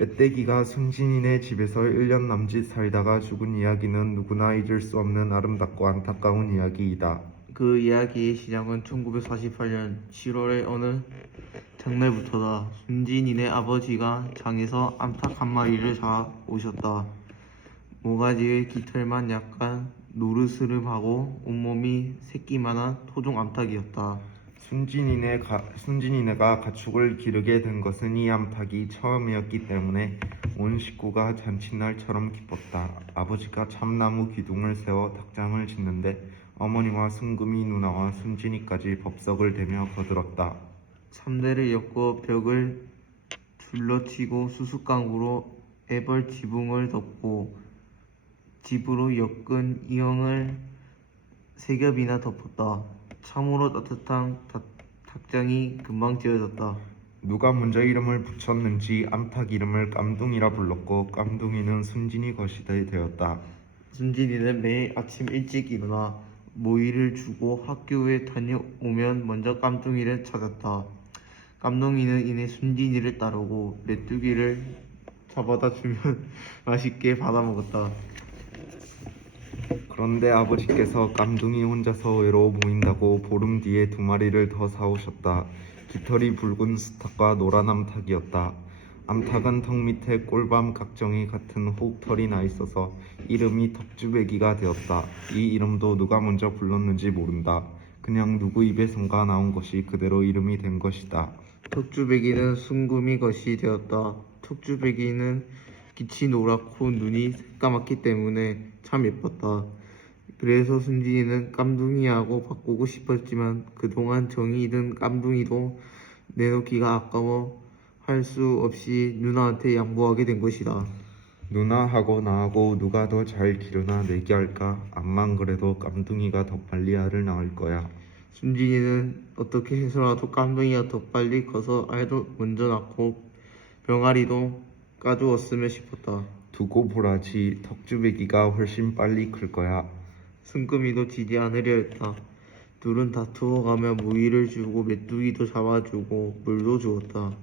빼떼기가 순진이네 집에서 1년 남짓 살다가 죽은 이야기는 누구나 잊을 수 없는 아름답고 안타까운 이야기이다. 그 이야기의 시작은 1948년 7월의 어느 장날부터다. 순진이네 아버지가 장에서 암탉 한 마리를 잡아오셨다. 모가지의 깃털만 약간 노르스름하고 온몸이 새끼만한 토종 암탉이었다. 순진이네가 가축을 기르게 된 것은 이 암탉이 처음이었기 때문에 온 식구가 잔칫날처럼 기뻤다. 아버지가 참나무 기둥을 세워 닭장을 짓는데 어머니와 순금이 누나와 순진이까지 법석을 대며 거들었다. 참대를 엮고 벽을 둘러치고 수수깡으로 애벌 지붕을 덮고 집으로 엮은 이형을 3겹이나 덮었다. 참으로 따뜻한 닭장이 금방 지어졌다. 누가 먼저 이름을 붙였는지 암탉 이름을 깜둥이라 불렀고 깜둥이는 순진이 것이 되었다. 순진이는 매일 아침 일찍 일어나 모이를 주고 학교에 다녀오면 먼저 깜둥이를 찾았다. 깜둥이는 이내 순진이를 따르고 메뚜기를 잡아다 주면 맛있게 받아먹었다. 그런데 아버지께서 깜둥이 혼자서 외로워 보인다고 보름 뒤에 2마리를 더 사오셨다. 깃털이 붉은 수탉과 노란 암탉이었다. 암탉은 턱 밑에 꿀밤 각정이 같은 호흡털이 나 있어서 이름이 턱주베기가 되었다. 이 이름도 누가 먼저 불렀는지 모른다. 그냥 누구 입에선가 나온 것이 그대로 이름이 된 것이다. 턱주베기는 순금이 것이 되었다. 턱주베기는 빛이 노랗고 눈이 새까맣기 때문에 참 예뻤다. 그래서 순진이는 깜둥이하고 바꾸고 싶었지만 그동안 정이 든 깜둥이도 내놓기가 아까워 할 수 없이 누나한테 양보하게 된 것이다. 누나하고 나하고 누가 더 잘 기르나 내기할까? 암만 그래도 깜둥이가 더 빨리 알을 낳을 거야. 순진이는 어떻게 해서라도 깜둥이가 더 빨리 커서 알도 먼저 낳고 병아리도 까주었으면 싶었다. 두고 보라지. 턱주베기가 훨씬 빨리 클 거야. 순금이도 지지 않으려 했다. 둘은 다투어가며 모이를 주고 메뚜기도 잡아주고 물도 주었다.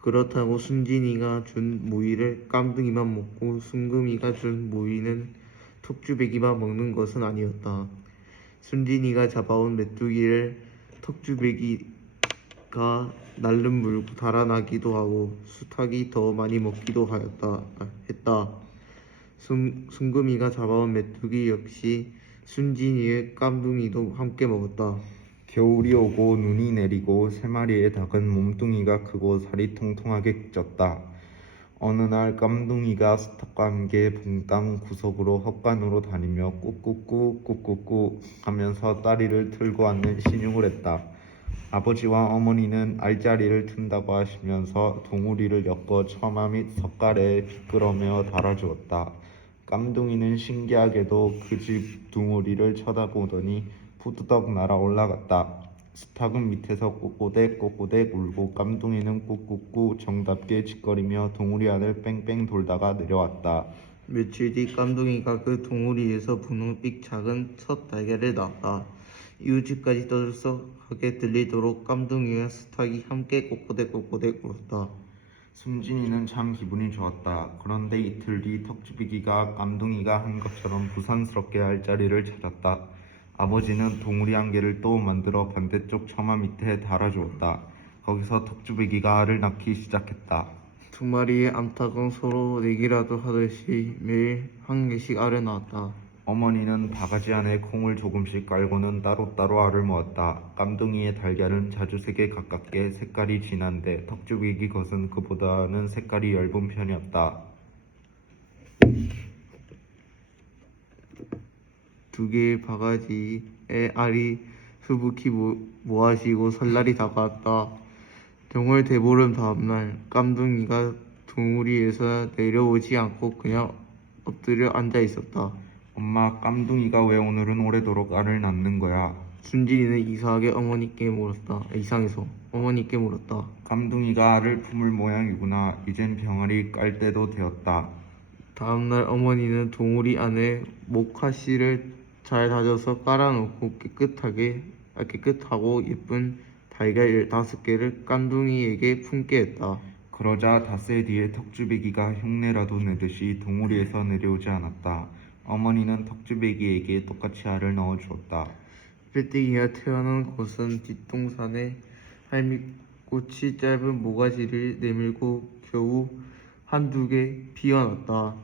그렇다고 순진이가 준 모이를 깜둥이만 먹고 순금이가 준 모이는 턱주베기만 먹는 것은 아니었다. 순진이가 잡아온 메뚜기를 턱주베기가 날름 물고 달아나기도 하고 수탉이 더 많이 먹기도 했다. 순금이가 잡아온 메뚜기 역시 순진이의 깜둥이도 함께 먹었다. 겨울이 오고 눈이 내리고 3마리의 닭은 몸뚱이가 크고 살이 통통하게 쪘다. 어느 날 깜둥이가 수탉과 함께 붕땅 구석으로 헛간으로 다니며 꾹꾹꾹 꾹꾹꾹 하면서 다리를 틀고 앉는 신용을 했다. 아버지와 어머니는 알짜리를 튼다고 하시면서 둥우리를 엮어 처마 및 석가래에 비끄러며 달아주었다. 깜둥이는 신기하게도 그 집 둥우리를 쳐다보더니 부드덕 날아 올라갔다. 수탉은 밑에서 꼬꼬댁 꼬꼬댁 울고 깜둥이는 꾹꾹꾹 정답게 짓거리며 둥우리 안을 뺑뺑 돌다가 내려왔다. 며칠 뒤 깜둥이가 그 둥우리에서 분홍빛 작은 첫 달걀을 낳았다. 이웃집까지 떠들썩하게 들리도록 깜둥이와 수탉이 함께 꼬꼬댁 꼬꼬댁 울었다. 순진이는 참 기분이 좋았다. 그런데 이틀 뒤 턱주비기가 깜둥이가 한 것처럼 부산스럽게 알짜리를 찾았다. 아버지는 둥우리 한 개를 또 만들어 반대쪽 처마 밑에 달아주었다. 거기서 턱주베기가 알을 낳기 시작했다. 2마리의 암탉은 서로 내기라도 하듯이 매일 한 개씩 알을 낳았다. 어머니는 바가지 안에 콩을 조금씩 깔고는 따로따로 알을 모았다. 깜둥이의 달걀은 자주 색에 가깝게 색깔이 진한데 턱주베기 것은 그보다는 색깔이 엷은 편이었다. 2개의 바가지에 알이 수북히 모아지고 설날이 다가왔다. 정월 대보름 다음날 깜둥이가 둥우리에서 내려오지 않고 그냥 엎드려 앉아 있었다. 엄마, 깜둥이가 왜 오늘은 오래도록 알을 낳는 거야? 순진이는 이상해서 어머니께 물었다. 깜둥이가 알을 품을 모양이구나. 이젠 병아리 깔 때도 되었다. 다음날 어머니는 둥우리 안에 모카씨를 잘 다져서 깔아놓고 깨끗하고 예쁜 달걀 15개를 깜둥이에게 품게 했다. 그러자 닷새 뒤에 턱주베기가 흉내라도 내듯이 동우리에서 내려오지 않았다. 어머니는 턱주베기에게 똑같이 알을 넣어 주었다. 빼떼기가 태어난 곳은 뒷동산에 할미꽃이 짧은 모가지를 내밀고 겨우 한두 개 피어났다.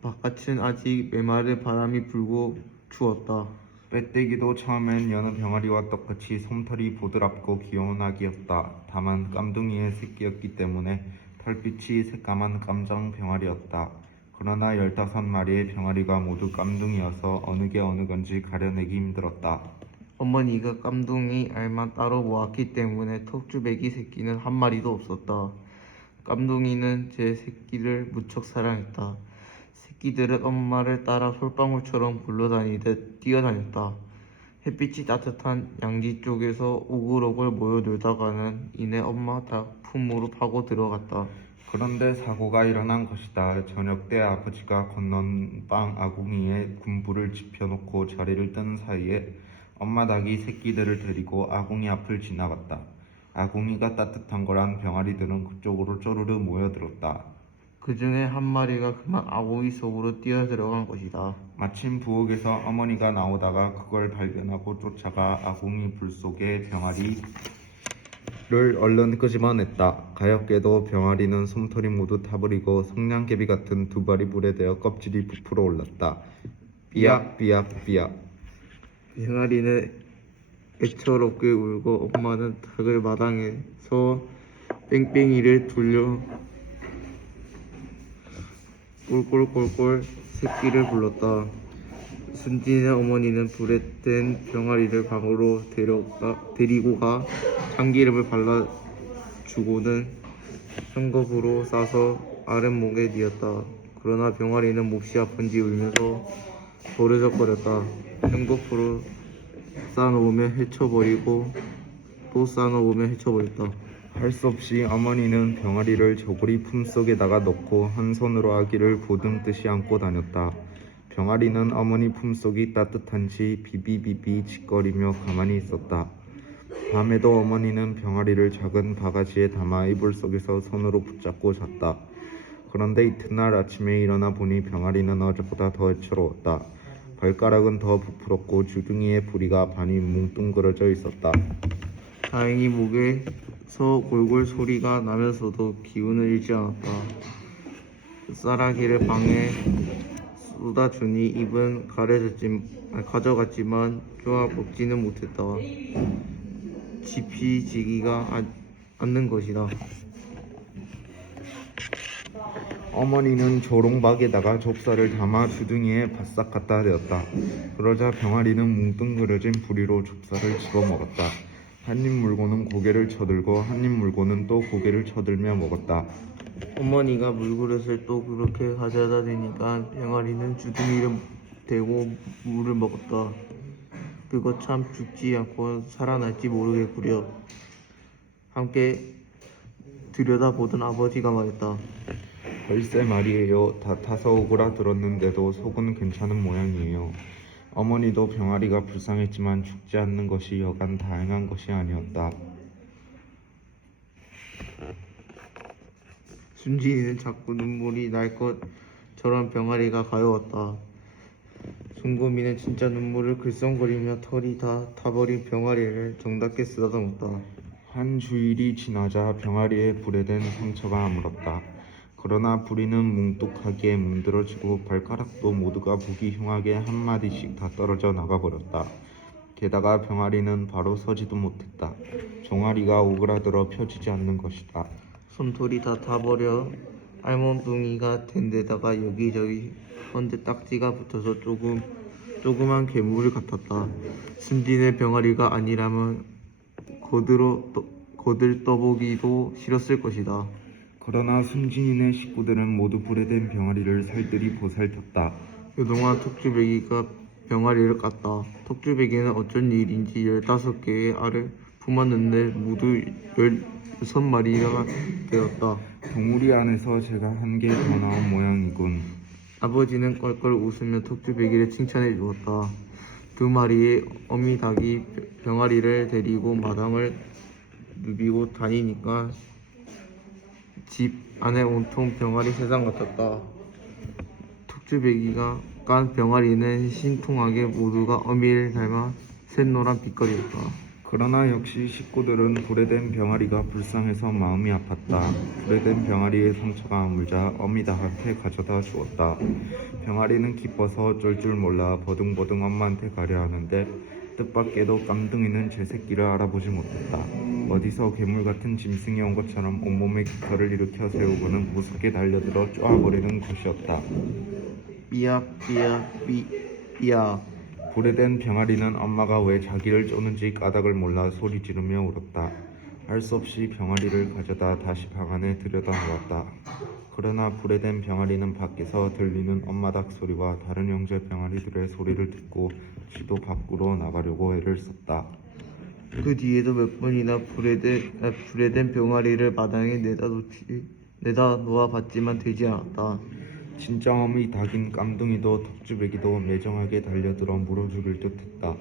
바깥은 아직 메마른 바람이 불고 추웠다. 빼떼기도 처음엔 여느 병아리와 똑같이 솜털이 보드랍고 귀여운 아기였다. 다만 깜둥이의 새끼였기 때문에 털빛이 새까만 깜장 병아리였다. 그러나 15마리의 병아리가 모두 깜둥이여서 어느 게 어느 건지 가려내기 힘들었다. 어머니가 깜둥이 알만 따로 모았기 때문에 턱주베기 새끼는 한 마리도 없었다. 깜둥이는 제 새끼를 무척 사랑했다. 새끼들은 엄마를 따라 솔방울처럼 굴러다니듯 뛰어다녔다. 햇빛이 따뜻한 양지 쪽에서 오글오글 모여놀다가는 이내 엄마 품으로 파고 들어갔다. 그런데 사고가 일어난 것이다. 저녁 때 아버지가 건넌 빵 아궁이에 군불을 지펴놓고 자리를 뜬 사이에 엄마 닭이 새끼들을 데리고 아궁이 앞을 지나갔다. 아궁이가 따뜻한 거란 병아리들은 그쪽으로 쪼르르 모여들었다. 그 중에 한 마리가 그만 아궁이 속으로 뛰어들어간 것이다. 마침 부엌에서 어머니가 나오다가 그걸 발견하고 쫓아가 아궁이 불 속에 병아리를 얼른 끄집어냈다. 가엾게도 병아리는 솜털이 모두 타버리고 성냥개비 같은 두 발이 불에 대어 껍질이 부풀어 올랐다. 삐약삐약삐약. 병아리는 애처롭게 울고 엄마는 닭을 마당에서 뺑뺑이를 돌려 꼴꼴꼴꼴 새끼를 불렀다. 순진의 어머니는 불에 댄 병아리를 방으로 데리고 가 참기름을 발라주고는 헝겊으로 싸서 아랫목에 뉘었다. 그러나 병아리는 몹시 아픈지 울면서 버르적거렸다. 헝겊으로 싸놓으면 헤쳐버리고 또 싸놓으면 헤쳐버렸다. 할 수 없이 어머니는 병아리를 저고리 품속에다가 넣고 한 손으로 아기를 보듬듯이 안고 다녔다. 병아리는 어머니 품속이 따뜻한지 비비비비 짓거리며 가만히 있었다. 밤에도 어머니는 병아리를 작은 바가지에 담아 이불 속에서 손으로 붙잡고 잤다. 그런데 이튿날 아침에 일어나 보니 병아리는 어제보다 더 애처로웠다. 발가락은 더 부풀었고 주둥이의 부리가 반이 뭉뚱그러져 있었다. 다행히 목에서 골골 소리가 나면서도 기운을 잃지 않았다. 쌀아기를 방에 쏟아주니 입은 가져갔지만 쪼아 먹지는 못했다. 지피지기가 않는 것이다. 어머니는 조롱박에다가 좁쌀을 담아 주둥이에 바싹 갖다 대었다. 그러자 병아리는 뭉뚱그려진 부리로 좁쌀을 집어먹었다. 한입 물고는 고개를 쳐들고 한입 물고는 또 고개를 쳐들며 먹었다. 어머니가 물그릇을 또 그렇게 가져다 대니까 병아리는 주둥이를 대고 물을 먹었다. 그거 참 죽지 않고 살아날지 모르겠구려. 함께 들여다보던 아버지가 말했다. 글쎄 말이에요. 다 타서 오그라들었는데도 속은 괜찮은 모양이에요. 어머니도 병아리가 불쌍했지만 죽지 않는 것이 여간 다행한 것이 아니었다. 순진이는 자꾸 눈물이 날 것처럼 병아리가 가여웠다. 순금이는 진짜 눈물을 글썽거리며 털이 다 타버린 병아리를 정답게 쓰다듬었다. 한 주일이 지나자 병아리의 불에 댄 상처가 아물었다. 그러나 부리는 뭉뚝하게 문드러지고 발가락도 모두가 보기 흉하게 한마디씩 다 떨어져 나가버렸다. 게다가 병아리는 바로 서지도 못했다. 종아리가 오그라들어 펴지지 않는 것이다. 솜털이 다 타버려 알몸뚱이가 된 데다가 여기저기 헌데 딱지가 붙어서 조그만 괴물 같았다. 순진의 병아리가 아니라면 거들 떠보기도 싫었을 것이다. 그러나 순진이네 식구들은 모두 불에 댄 병아리를 살뜰히 보살폈다. 그동안 턱주베기가 병아리를 깠다. 턱주베기는 어쩐 일인지 15개의 알을 품었는데 모두 16마리가 되었다. 동우리 안에서 제가 한 개 더 나온 모양이군. 아버지는 껄껄 웃으며 턱주베기를 칭찬해 주었다. 2마리의 어미닭이 병아리를 데리고 마당을 누비고 다니니까 집 안에 온통 병아리 세상 같았다. 툭주베기가 깐 병아리는 신통하게 모두가 어미를 닮아 샛노란 빛깔이었다. 그러나 역시 식구들은 불에 댄 병아리가 불쌍해서 마음이 아팠다. 불에 댄 병아리의 상처가 아물자 어미닭한테 가져다 주었다. 병아리는 기뻐서 어쩔 줄 몰라 버둥버둥 엄마한테 가려 하는데 뜻밖에도 깜둥이는 제 새끼를 알아보지 못했다. 어디서 괴물 같은 짐승이 온 것처럼 온몸에 깃털을 일으켜 세우고는 무섭게 달려들어 쪼아버리는 것이었다. 삐야. 불에 댄 병아리는 엄마가 왜 자기를 쪼는지 까닭을 몰라 소리 지르며 울었다. 할 수 없이 병아리를 가져다 다시 방 안에 들여다 놓았다. 그러나 불에 댄 병아리는 밖에서 들리는 엄마 닭 소리와 다른 형제 병아리들의 소리를 듣고 지도 밖으로 나가려고 애를 썼다. 그 뒤에도 몇 번이나 불에 댄 병아리를 마당에 내다 놓아 봤지만 되지 않았다. 진짜 어미 닭인 깜둥이도 덕주배기도 매정하게 달려들어 물어주길 듯했다.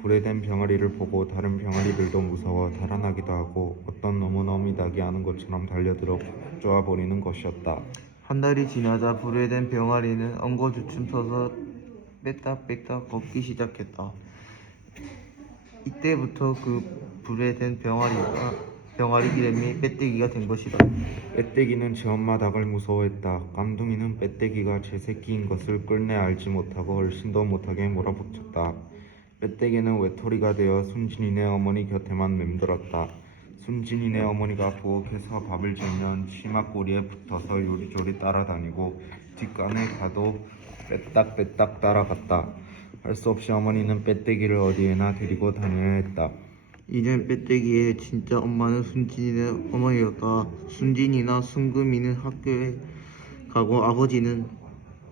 불에 댄 병아리를 보고 다른 병아리들도 무서워 달아나기도 하고 어떤 놈은 어미 닭이 하는 것처럼 달려들어 쪼아버리는 것이었다. 한 달이 지나자 불에 댄 병아리는 엉거주춤 서서 뺐다 걷기 시작했다. 이때부터 그 불에 댄 병아리 이름이 빼떼기가 된 것이다. 빼떼기는 제 엄마 닭을 무서워했다. 깜둥이는 빼떼기가 제 새끼인 것을 끝내 알지 못하고 얼씬도 못하게 몰아붙였다. 빼떼기는 외톨이가 되어 순진이네 어머니 곁에만 맴돌았다. 순진이네 어머니가 부엌에서 밥을 지으면 치마꼬리에 붙어서 요리조리 따라다니고 뒷간에 가도 빼딱빼딱 따라갔다. 할 수 없이 어머니는 빼떼기를 어디에나 데리고 다녀야 했다. 이젠 빼떼기의 진짜 엄마는 순진이네 어머니였다. 순진이나 순금이는 학교에 가고 아버지는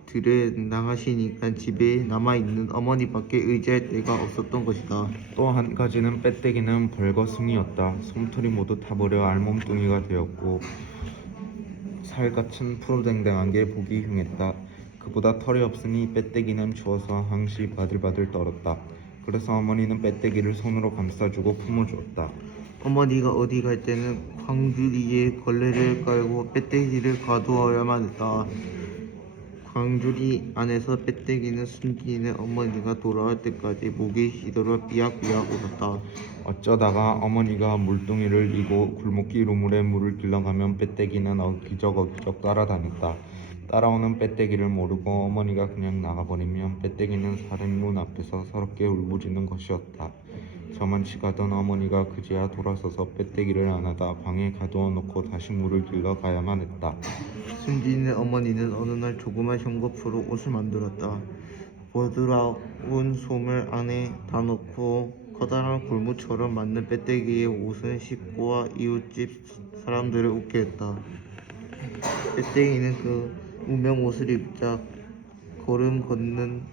들에 나가시니까 집에 남아있는 어머니밖에 의지할 데가 없었던 것이다. 또 한 가지는 빼떼기는 벌거숭이였다. 솜털이 모두 타버려 알몸뚱이가 되었고 살갗은 푸르댕댕한 게 보기 흉했다. 그보다 털이 없으니 빼떼기는 추워서 항시 바들바들 떨었다. 그래서 어머니는 빼떼기를 손으로 감싸주고 품어주었다. 어머니가 어디 갈 때는 광주리에 걸레를 깔고 빼떼기를 가두어야만 했다. 광주리 안에서 빼떼기는 순진이네 어머니가 돌아올 때까지 목이 시들어 삐약삐약 울었다. 어쩌다가 어머니가 물뚱이를 이고 굴목기 루물에 물을 길러가면 빼떼기는 어기적 따라다녔다. 따라오는 빼떼기를 모르고 어머니가 그냥 나가버리면 빼떼기는 사람 눈 앞에서 서럽게 울부짖는 것이었다. 저만치 가던 어머니가 그제야 돌아서서 빼떼기를 안아다 방에 가두어 놓고 다시 물을 길러 가야만 했다. 순진이네 어머니는 어느 날 조그만 흉거푸로 옷을 만들었다. 부드러운 솜을 안에 다 넣고 커다란 골무처럼 만든 빼떼기의 옷은 식구와 이웃집 사람들을 웃게 했다. 빼떼기는 그 무명 옷을 입자 걸음 걷는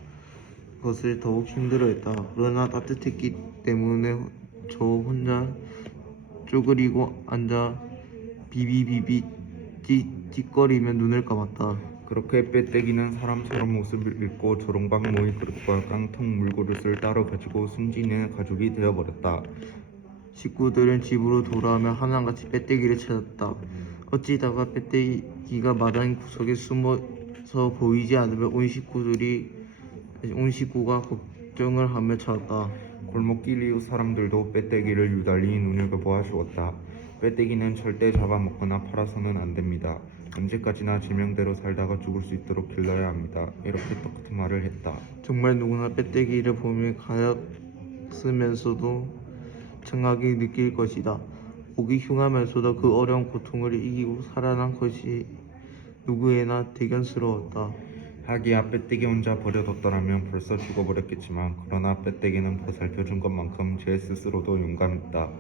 것을 더욱 힘들어했다. 그러나 따뜻했기 때문에 저 혼자 쪼그리고 앉아 비비비비 찌꺼리며 눈을 감았다. 그렇게 빼떼기는 사람처럼 옷을 입고 조롱박 모이 그릇과 깡통 물그릇을 따로 가지고 순진이의 가족이 되어버렸다. 식구들은 집으로 돌아오며 하나같이 빼떼기를 찾았다. 어찌다가 빼떼기가 마당 구석에 숨어서 보이지 않으면 온 식구가 걱정을 하며 찾았다. 골목길 이웃 사람들도 빼떼기를 유달리 눈여겨보아 주었다. 빼떼기는 절대 잡아먹거나 팔아서는 안 됩니다. 언제까지나 지명대로 살다가 죽을 수 있도록 길러야 합니다. 이렇게 똑같은 말을 했다. 정말 누구나 빼떼기를 보면 가엾으면서도 청하게 느낄 것이다. 보기 흉하면서도 그 어려운 고통을 이기고 살아난 것이 누구에나 대견스러웠다. 하기야 빼떼기 혼자 버려뒀더라면 벌써 죽어버렸겠지만 그러나 빼떼기는 보살펴준 것만큼 제 스스로도 용감했다.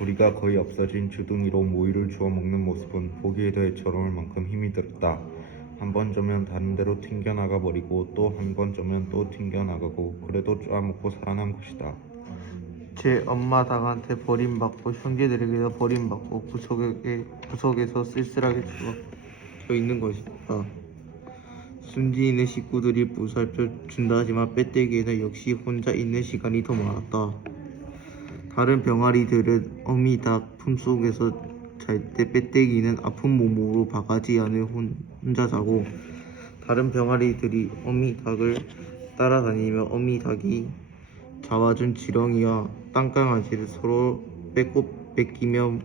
우리가 거의 없어진 주둥이로 모이를 주워 먹는 모습은 보기에도 애처로울 만큼 힘이 들었다. 한 번 쩌면 다른 데로 튕겨나가 버리고 또 한 번 쩌면 또 튕겨나가고 그래도 쪼아먹고 살아난 것이다. 제 엄마 닭한테 버림받고 형제들에게도 버림받고 구석에서 쓸쓸하게 죽어 있는 것이다. 순진이네 식구들이 보살펴 준다 하지만 빼떼기에는 역시 혼자 있는 시간이 더 많았다. 다른 병아리들은 어미 닭 품속에서 잘 때 빼떼기는 아픈 몸으로 바가지 안에 혼자 자고 다른 병아리들이 어미닭을 따라다니며 어미닭이 잡아준 지렁이와 땅강아지를 서로 뺏고 뺏기며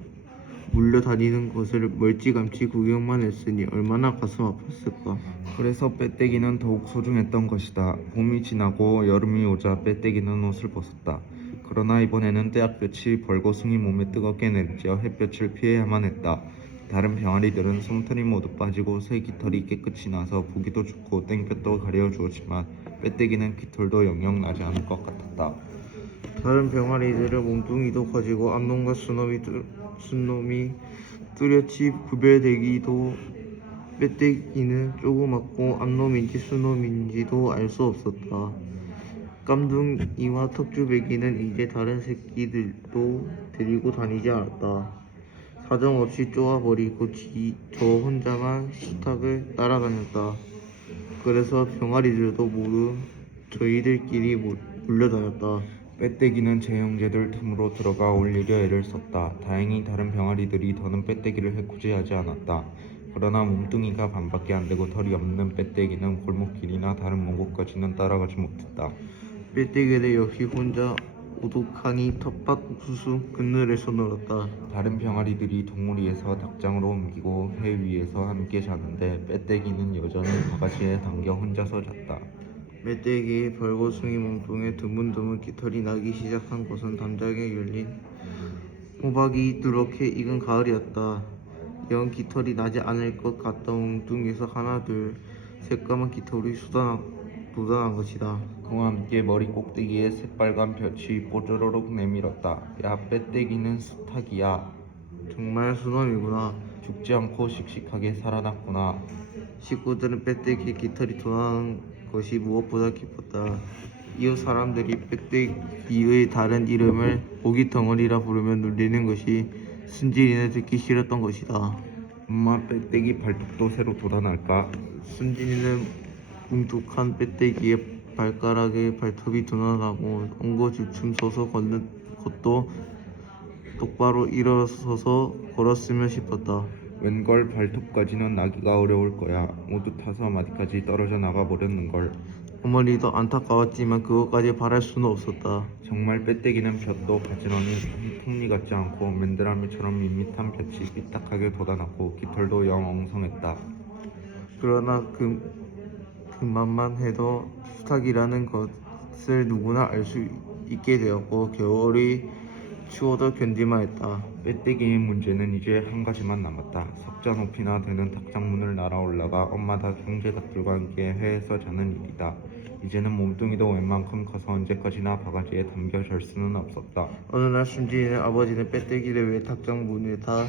물려다니는 것을 멀찌감치 구경만 했으니 얼마나 가슴 아팠을까. 그래서 빼떼기는 더욱 소중했던 것이다. 봄이 지나고 여름이 오자 빼떼기는 옷을 벗었다. 그러나 이번에는 떼약볕이 벌거숭이 몸에 뜨겁게 내리쬐어 햇볕을 피해야만 했다. 다른 병아리들은 솜털이 모두 빠지고 새 깃털이 깨끗이 나서 보기도 좋고 땡볕도 가려주었지만 빼떼기는 깃털도 영영 나지 않을 것 같았다. 다른 병아리들의 몸뚱이도 커지고 암놈과 순놈이 뚜렷이 구별되기도 빼떼기는 조그맣고 암놈인지 순놈인지도 알 수 없었다. 깜둥이와 턱주베기는 이제 다른 새끼들도 데리고 다니지 않았다. 사정없이 쪼아버리고 저 혼자만 식탁을 따라다녔다. 그래서 병아리들도 모두 저희들끼리 물려다녔다. 빼떼기는 제 형제들 틈으로 들어가 올리려 애를 썼다. 다행히 다른 병아리들이 더는 빼떼기를 해코지하지 않았다. 그러나 몸뚱이가 반밖에 안 되고 털이 없는 빼떼기는 골목길이나 다른 먼 곳까지는 따라가지 못했다. 빼떼기는 역시 혼자 오독하니 텃밭 옥수수 그늘에서 놀았다. 다른 병아리들이 동무리에서 닭장으로 옮기고 회 위에서 함께 자는데 빼떼기는 여전히 바가지에 당겨 혼자서 잤다. 빼떼기의 벌거숭이 몸통에 드문드문 깃털이 나기 시작한 것은 담장에 열린 호박이 누렇게 익은 가을이었다. 영 깃털이 나지 않을 것 같던 몸뚱이에서 하나 둘 새까만 깃털이 돋아난 것이다. 그와 함께 머리 꼭대기에 새빨간 볕이 뽀조로록 내밀었다. 야, 빼떼기는 수탉이야. 정말 수놈이구나. 죽지 않고 씩씩하게 살아났구나. 식구들은 빼떼기의 깃털이 돋아난 것이 무엇보다 기뻤다. 이웃 사람들이 빼떼기의 다른 이름을 모기덩어리라 부르며 놀리는 것이 순진이는 듣기 싫었던 것이다. 엄마, 빼떼기 발톱도 새로 돋아날까? 순진이는 뭉툭한 빼떼기의 발가락에 발톱이 돋아나고 엉거주춤 서서 걷는 것도 똑바로 일어서서 걸었으면 싶었다. 웬걸 발톱까지는 나기가 어려울 거야. 모두 타서 마디까지 떨어져 나가 버렸는걸. 어머니도 안타까웠지만 그것까지 바랄 수는 없었다. 정말 빼떼기는 볕도 가지런히 톱니 같지 않고 맨드라미처럼 밋밋한 볕이 삐딱하게 돋아났고 깃털도 영 엉성했다. 그러나 그만만 해도 수탉이라는 것을 누구나 알 수 있게 되었고 겨울이 추워도 견딜만 했다. 빼떼기의 문제는 이제 한 가지만 남았다. 석자 높이나 되는 닭장문을 날아 올라가 엄마 닭, 형제 닭들과 함께 회에서 자는 일이다. 이제는 몸뚱이도 웬만큼 커서 언제까지나 바가지에 담겨 잘 수는 없었다. 어느 날 순진이는 아버지는 빼떼기를 위해 닭장 문에다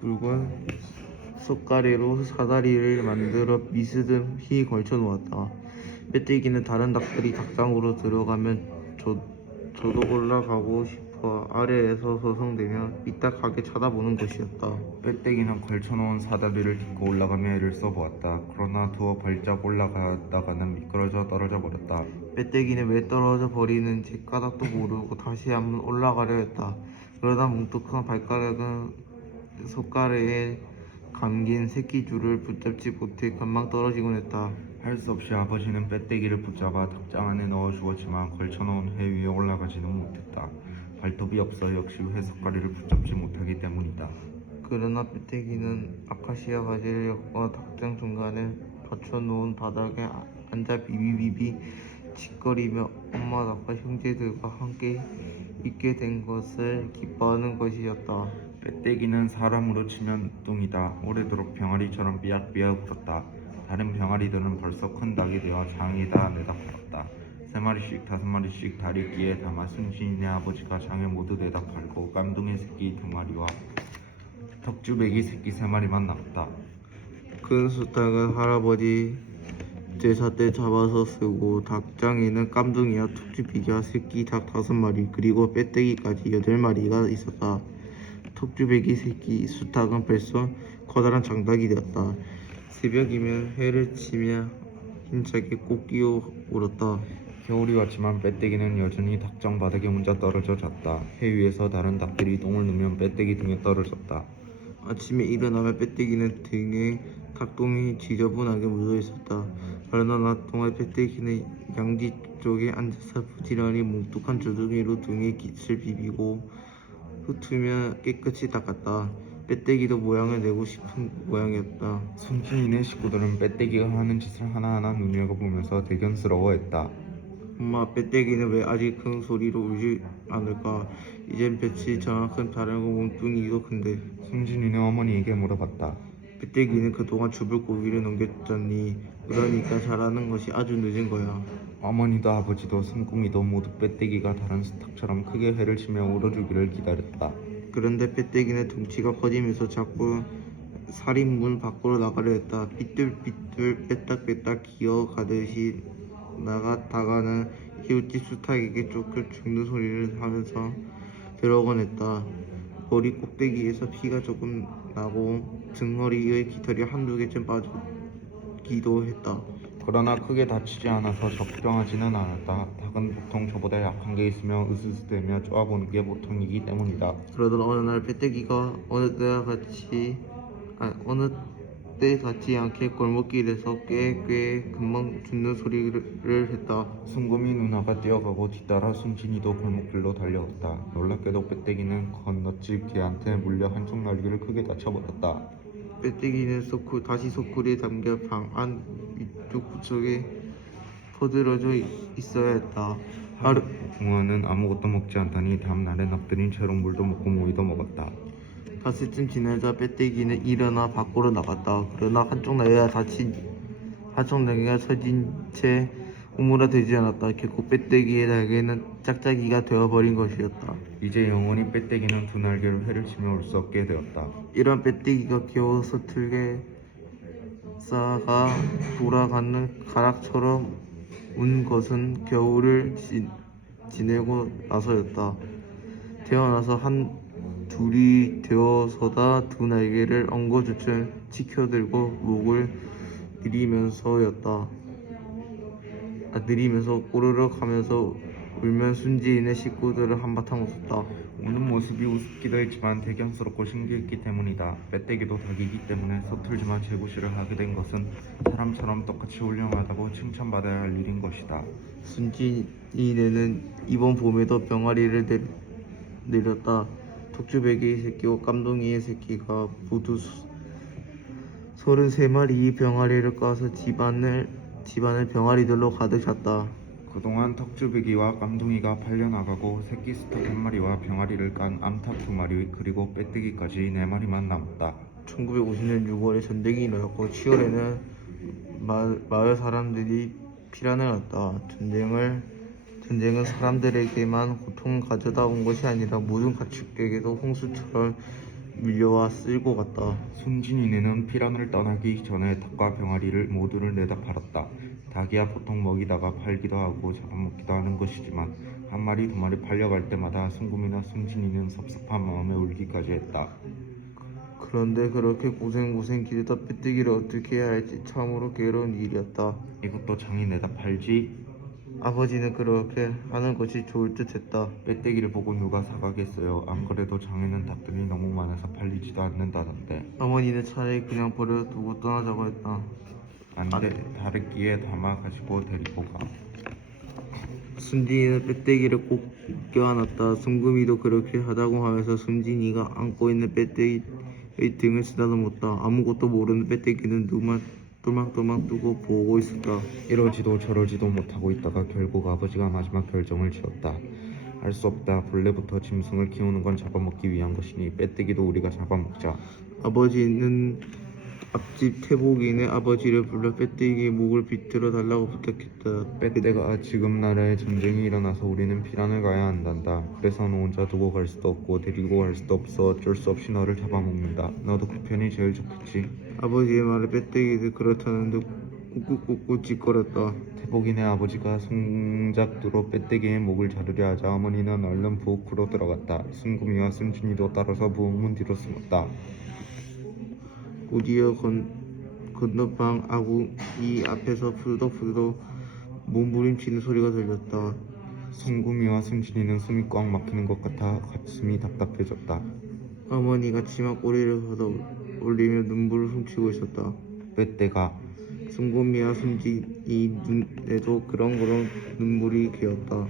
굵은 솥가리로 사다리를 만들어 미스듬히 걸쳐 놓았다. 빼떼기는 다른 닭들이 닭장으로 들어가면 저도 올라가고 싶어 아래에서 서성대며 삐딱하게 쳐다보는 것이었다. 빼떼기는 걸쳐놓은 사다리를 딛고 올라가며 애를 써보았다. 그러나 두어 발짝 올라가다가는 미끄러져 떨어져 버렸다. 빼떼기는 왜 떨어져 버리는지 까닭도 모르고 다시 한번 올라가려 했다. 그러다 뭉툭한 발가락은 솥가리에 감긴 새끼줄을 붙잡지 못해 금방 떨어지곤 했다. 할 수 없이 아버지는 빼떼기를 붙잡아 닭장 안에 넣어 주었지만 걸쳐놓은 회 위에 올라가지는 못했다. 발톱이 없어 역시 회석가리를 붙잡지 못하기 때문이다. 그러나 빼떼기는 아카시아 가지를 엮어 닭장 중간에 받쳐놓은 바닥에 앉아 비비비비 칫거리며 엄마 닭과 형제들과 함께 있게 된 것을 기뻐하는 것이었다. 빼떼기는 사람으로 치면 뚱이다. 오래도록 병아리처럼 삐약삐약 울었다. 다른 병아리들은 벌써 큰 닭이 되어 장에다 내다 팔았다. 3마리씩 5마리씩 다리끼에 담아 순진이네 아버지가 장에 모두 내다 팔고 깜둥이 새끼 2마리와 턱주베기 새끼 3마리만 남았다. 큰 수탉은 할아버지 제사 때 잡아서 쓰고 닭장에는 깜둥이와 턱주베기와 새끼 닭 5마리 그리고 빼떼기까지 8마리가 있었다. 턱주베기 새끼 수탉은 벌써 커다란 장닭이 되었다. 새벽이면 해를 치며 힘차게 꽃기어 울었다. 겨울이 왔지만 빼떼기는 여전히 닭장 바닥에 혼자 떨어져 잤다. 해 위에서 다른 닭들이 똥을 누면 빼떼기 등에 떨어졌다. 아침에 일어나면 빼떼기는 등에 닭똥이 지저분하게 묻어 있었다. 그러나 낮 동안 빼떼기는 양지 쪽에 앉아서 부지런히 뭉툭한 주둥이로 등에 깃을 비비고 훑으며 깨끗이 닦았다. 빼떼기도 모양을 내고 싶은 모양이었다. 순진이네 식구들은 빼떼기가 하는 짓을 하나하나 눈여겨보면서 대견스러워했다. 엄마, 빼떼기는 왜 아직 큰 소리로 울지 않을까? 이젠 볕이 저만큼 다르고 몸뚱이도 큰데. 순진이는 어머니에게 물어봤다. 빼떼기는 그동안 죽을 고기를 넘겼잖니. 그러니까 자라는 것이 아주 늦은 거야. 어머니도 아버지도 순금이도 모두 빼떼기가 다른 수탉처럼 크게 회를 치며 울어주기를 기다렸다. 그런데 빼떼기는 덩치가 커지면서 자꾸 살이 물 밖으로 나가려 했다. 삐뚤삐뚤 빼딱빼딱 기어가듯이 나갔다가는 이웃집 수탉에게 쫓겨 죽는 소리를 하면서 들어오곤 했다. 머리 꼭대기에서 피가 조금 나고 등허리의 깃털이 한두 개쯤 빠지기도 했다. 그러나 크게 다치지 않아서 적병하지는 않았다. 닭은 보통 저보다 약한 게 있으며 으스스대며 쪼아보는 게 보통이기 때문이다. 그러던 어느 날 빼떼기가 어느 때 같지 않게 골목길에서 꾀꾀 금방 죽는 소리를 했다. 순금이 누나가 뛰어가고 뒤따라 순진이도 골목길로 달려왔다. 놀랍게도 빼떼기는 건너집 개한테 물려 한쪽 날개를 크게 다쳐버렸다. 빼떼기는 다시 소쿠리에 담겨 방 안 위쪽 구석에 퍼들어져 있어야 했다. 하루 붕어는 아무것도 먹지 않다니 다음날에 납들인 채로 물도 먹고 모이도 먹었다. 닷새쯤 지나자 빼떼기는 일어나 밖으로 나갔다. 그러나 한쪽 날개가 처진 채 오므라들지 않았다. 결국 빼떼기의 날개는 짝짝이가 되어버린 것이었다. 이제 영원히 빼떼기는 두 날개로 회를 치며 올 수 없게 되었다. 이런 빼떼기가 겨우 서툴게 싸가 돌아가는 가락처럼 운 것은 겨울을 지내고 나서였다. 태어나서 둘이 되어서다 두 날개를 엉거주춤 치켜들고 목을 느리면서 꼬르륵 하면서 울면 순지인의 식구들은 한바탕 웃었다. 우는 모습이 우습기도 했지만 대견스럽고 신기했기 때문이다. 빼떼기도 닭이기 때문에 서툴지만 제구실을 하게 된 것은 사람처럼 똑같이 훌륭하다고 칭찬받아야 할 일인 것이다. 순진이네는 이번 봄에도 병아리를 내렸다. 톡주베기의 새끼와 깜둥이의 새끼가 모두 33마리의 병아리를 까서 집안을 병아리들로 가득 찼다. 그동안 턱주베기와 깜둥이가 팔려나가고 새끼 수탉 1마리와 병아리를 깐 암탉 2마리 그리고 빼떼기까지 4마리만 남았다. 1950년 6월에 전쟁이 일어났고 7월에는 마을 사람들이 피란을 났다. 전쟁은 사람들에게만 고통을 가져다 온 것이 아니라 모든 가축에게도 홍수처럼 밀려와 쓸고 갔다. 순진이네는 피란을 떠나기 전에 닭과 병아리를 모두를 내다 팔았다. 닭이야 보통 먹이다가 팔기도 하고 잡아먹기도 하는 것이지만 1마리 2마리 팔려갈 때마다 순금이나 순진이는 섭섭한 마음에 울기까지 했다. 그런데 그렇게 고생 기르다 빼떼기를 어떻게 해야 할지 참으로 괴로운 일이었다. 이것도 장이 내다 팔지. 아버지는 그렇게 하는 것이 좋을 듯 했다. 빼떼기를 보고 누가 사가겠어요. 안 그래도 장에는 닭들이 너무 많아서 팔리지도 않는다던데. 어머니는 차라리 그냥 버려두고 떠나자고 했다. 안돼, 다래끼에 담아 가지고 데리고 가. 순진이는 빼떼기를 꼭 껴안았다. 순금이도 그렇게 하자고 하면서 순진이가 안고 있는 빼떼기의 등을 쓰다듬었다. 아무것도 모르는 빼떼기는 눈만 또망또망 뜨고 보고 있었다. 이러지도 저러지도 못하고 있다가 결국 아버지가 마지막 결정을 지었다. 할 수 없다. 본래부터 짐승을 키우는 건 잡아먹기 위한 것이니 빼떼기도 우리가 잡아먹자. 아버지는 앞집 태복이네 아버지를 불러 빼떼기의 목을 비틀어 달라고 부탁했다. 빼떼가 지금 나라에 전쟁이 일어나서 우리는 피란을 가야 한단다. 그래서 너 혼자 두고 갈 수도 없고 데리고 갈 수도 없어. 어쩔 수 없이 너를 잡아먹는다. 너도 그 편이 제일 좋겠지. 아버지의 말에 빼떼기도 그렇다는 듯 꾹꾹꾹꾹 짖거렸다. 태복이네 아버지가 손잡두로 빼떼기의 목을 자르려 하자 어머니는 얼른 부엌으로 들어갔다. 순금이와 순진이도 따라서 부엌문 뒤로 숨었다. 곧이어 건너방 아궁이 앞에서 푸드덕푸드덕 몸부림치는 소리가 들렸다. 순금이와 순진이는 숨이 꽉 막히는 것 같아 가슴이 답답해졌다. 어머니가 치마 꼬리를 걷어 올리며 눈물을 훔치고 있었다. 빼떼가 순금이와 순진이 눈에도 그렁그렁 눈물이 괴었다.